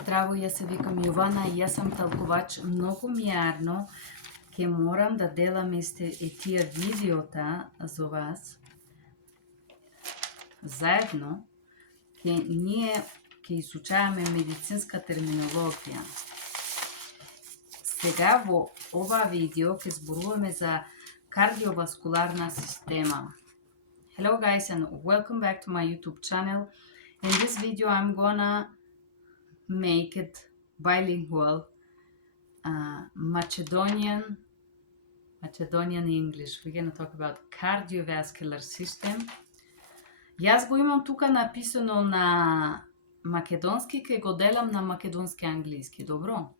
Здраво, јас се викам Јована и јас сам талкувач. Многу ми е арно, ке морам да делам тие видеота за вас. Заедно, ние ке изучаваме медицинска терминологија. Сега во ова видео ке зборуваме за кардиоваскуларна система. Hello guys and welcome back to my YouTube channel. In this video I'm gonna make it bilingual, Macedonian English. We're gonna talk about cardiovascular system. Јас го имам тука написано на македонски, ке го делам на македонски англиски, добро?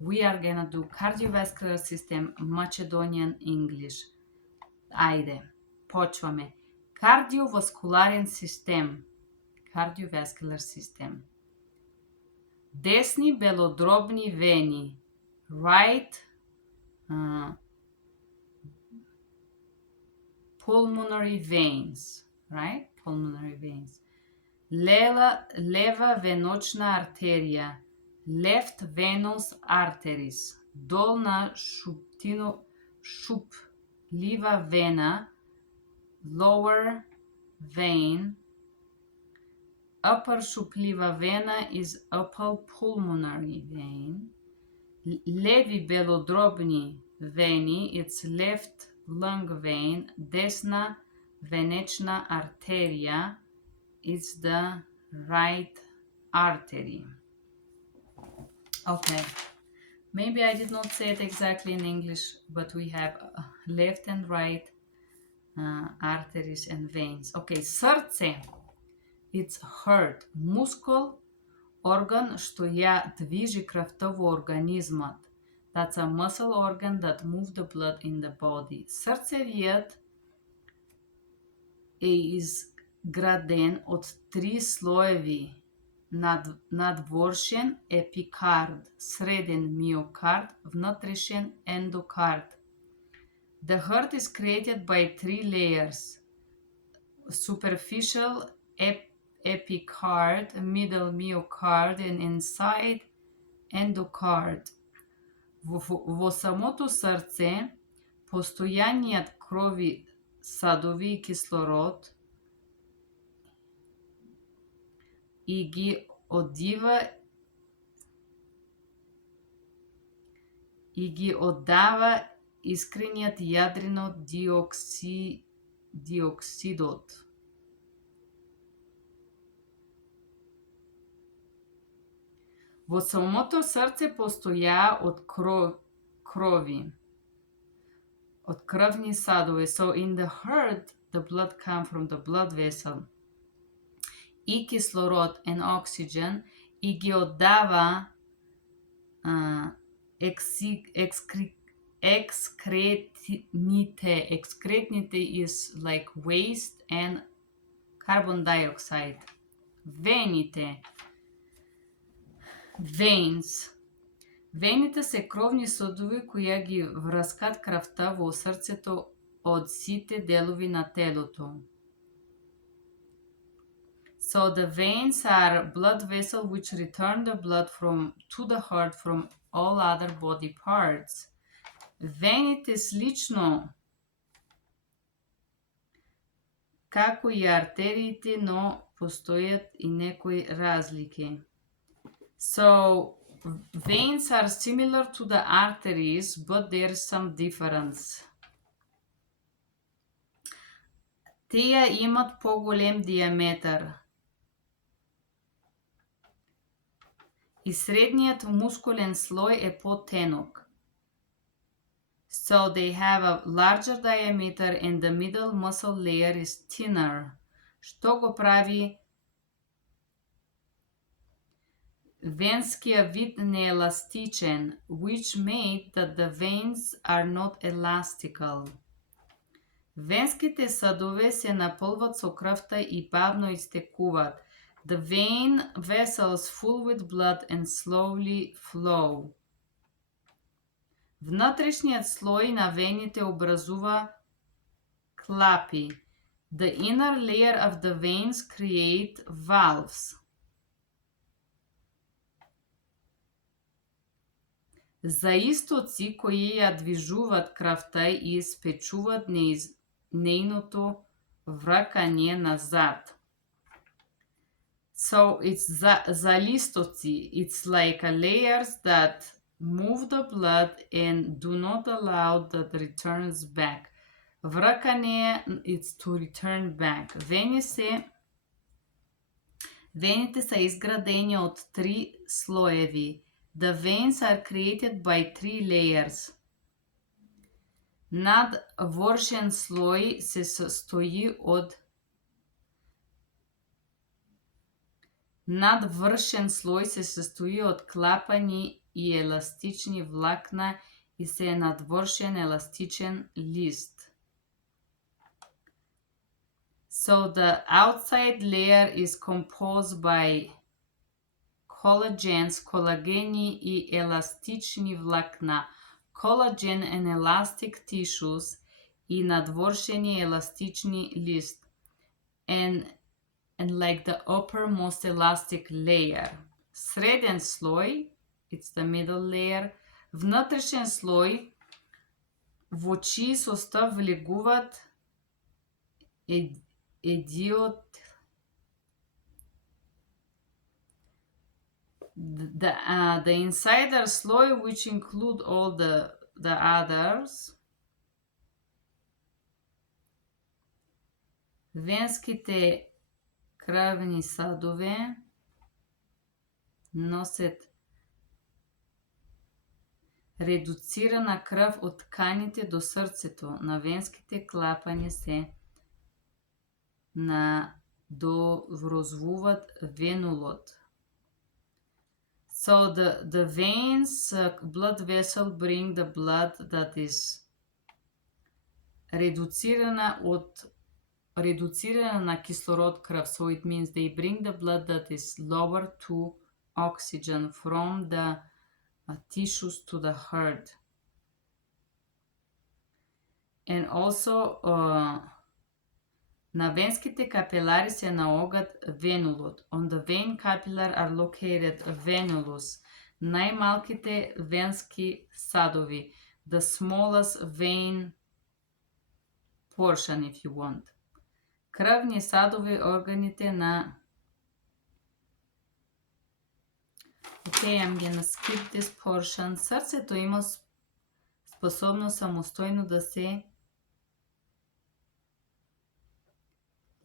We are gonna do cardiovascular system, Macedonian English. Ајде, почваме. Кардиоваскуларен систем. Cardiovascular system. Десни белодробни вени. Right pulmonary veins. Right? Pulmonary veins. Лева веночна артерија. Left venous arteries. Долна шуплива вена. Lower vein. Upper шуплива вена is upper pulmonary vein. Леви белодробни вени, it's left lung vein. Desna venečna arterија is the right artery. Okay, maybe I did not say it exactly in English, but we have left and right arteries and veins. Okay, срце. It's heart, мускул, орган што ја движи крвта во организмот. That's a muscle organ that moves the blood in the body. Срцевиот е изграден од 3 слоеви. Надворшен епикард, среден миокард, внатрешен ендокард. The heart is created by 3 layers. Superficial epicard, middle myocard, and inside endocard. Во самото срце, постојаниот крови, садови и кислород и ги оддава искрениот јадрено диоксидот. Во самото срце постоја од крови, од крвни садови. So in the heart, the blood comes from the blood vessel. И кислород and oxygen и ги оддава екскретните. Екскретните is like waste and carbon dioxide. Вените. Veins. Вените се кровни содови кои ги врскат крвта во срцето од сите делови на телото. So the veins are blood vessels which return the blood to the heart from all other body parts. Вените слично како и артериите, но постојат и некои разлики. So, veins are similar to the arteries, but there's some difference. Тие имат поголем диаметар. И средниот мускулен слој е потенок. So they have a larger diameter and the middle muscle layer is thinner. Што го прави венскиот вид нееластичен, which made that the veins are not elastical. Венските садови се наполнуваат со крвта и бавно истекуваат. The vein vessels full with blood and slowly flow. Внатрешниот слој на вените образува клапи. The inner layer of the veins create valves. заистоци кои ја движуваат крвта и спечуваат нејното вракање назад. So it's залистоци. It's like layers that move the blood and do not allow that returns back. Вракање, it's to return back. Вените се изградени од 3 слоеви. The veins are created by 3 layers. Надворшен слој се состои од Надвршен слој се состои од клапани и еластични влакна и се надворшен еластичен лист. So the outside layer is composed by collagens, collagen и еластични влакна, collagen and elastic tissues и надворшени еластични лист, and like the uppermost elastic layer. Среден слој, it's the middle layer, внатрешен слој, во чиј состав влегуваат the insider sloi, which include all the others. Венските крвни садове носят редуцирана крв од тканите до срцето. На венските клапања се доврозвуваат венулот. So the veins, blood vessel, bring the blood that is редуцирана на кислород крв. So it means they bring the blood that is lower to oxygen from the tissues to the heart. And also на венските капилари се наогат венулот. On the vein capillar are located venulus, најмалките венски садови, the smallest vein portion if you want. Крвни садови органите на Okay, I'm gonna skip this portion. Срцето има способност самостојно да се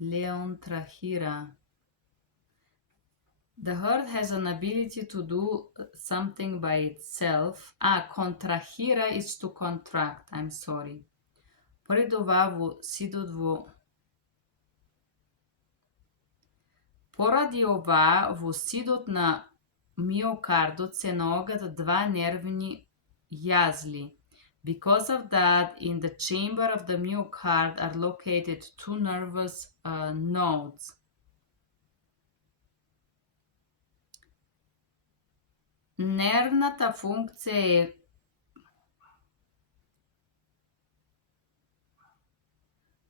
leontrahira. The heart has an ability to do something by itself. Contrahira is to contract. I'm sorry. Поред ова во сидот Поради ова во сидот на миокардот се наогат 2 нервни јазли. Because of that, in the chamber of the myocard are located 2 nervous nodes. Нервната функција е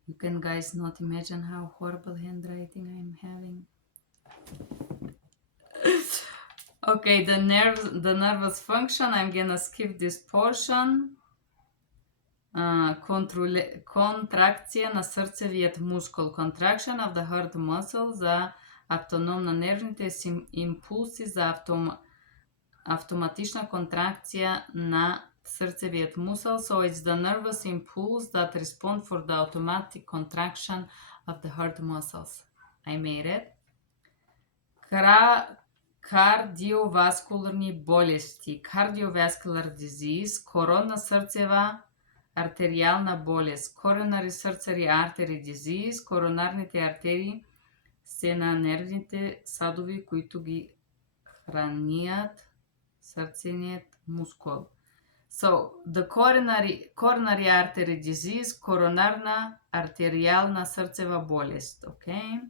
You can guys not imagine how horrible handwriting I'm having. Okay, the nervous function, I'm gonna skip this portion. Контракција на срцевиот мускул. Contraction of the heart muscle за автоном на нервните импулси за автоматична контракција на срцевиот мусул. So it's the nervous impulse that respond for the automatic contraction of the heart muscles. I made it. Кардиоваскуларни болести. Cardiovascular disease. Коронна срцева артеријална болест. Coronary artery artery disease. Коронарните артерии се на нервните садови кои ги храниат срцениот мускул. So, the coronary artery disease, коронарна артеријална срцева болест, okay?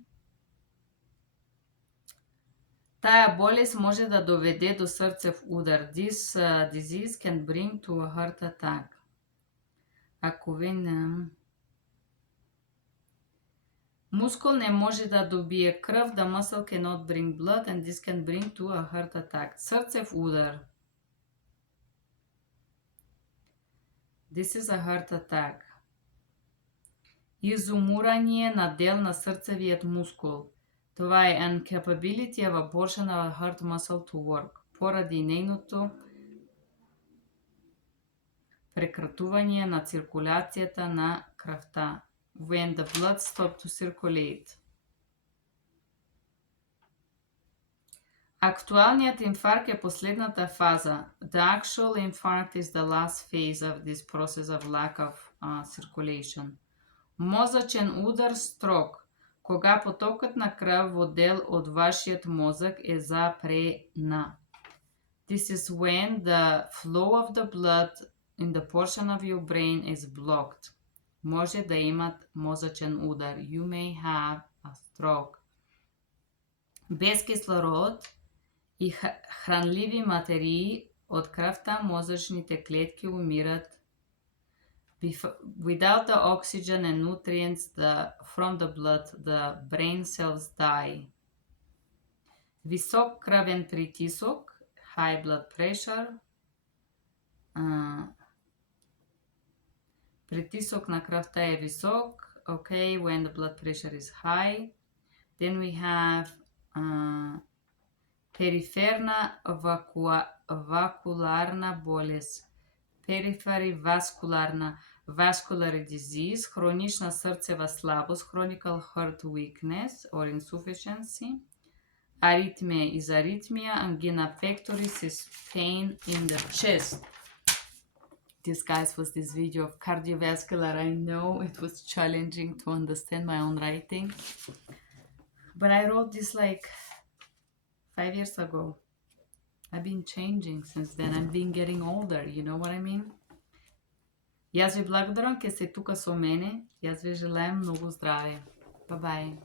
Таа болест може да доведе до срцев удар. This disease can bring to a heart attack. Ако мускул не може да добие крв, the muscle cannot bring blood and this can bring to a heart attack. Срцев удар. This is a heart attack. Изумирање на дел на срцевиот мускул. Това е incapability of a portion of a heart muscle to work. Поради нејното прекратување на циркулацијата на крвта. When the blood stops to circulate. Актуалниот инфаркт е последната фаза. The actual infarct is the last phase of this process of lack of circulation. Мозачен удар строк. Кога потокот на крв во дел од вашиот мозок е запрена. This is when the flow of the blood in the portion of your brain is blocked. Може да имат мозачен удар. You may have a stroke. Без кислород и хранливи материи од крвта мозочните клетки умират. Without the oxygen and nutrients from the blood, the brain cells die. Висок крвен притисок, high blood pressure. Притисок на крвта е висок, okay, when the blood pressure is high. Then we have периферна вакуларна болест. Periphery vascular disease, хронична срцева слабост, chronic heart weakness or insufficiency. Arrhythmia is arrhythmia. Angina pectoris is pain in the chest. This, guys, was this video of cardiovascular. I know it was challenging to understand my own writing, but I wrote this like 5 years ago. I've been changing since then. I've been getting older, you know what I mean? Јас ви благодарам ке сте тука со мене. Јас ви желаем многу здраве. Bye bye.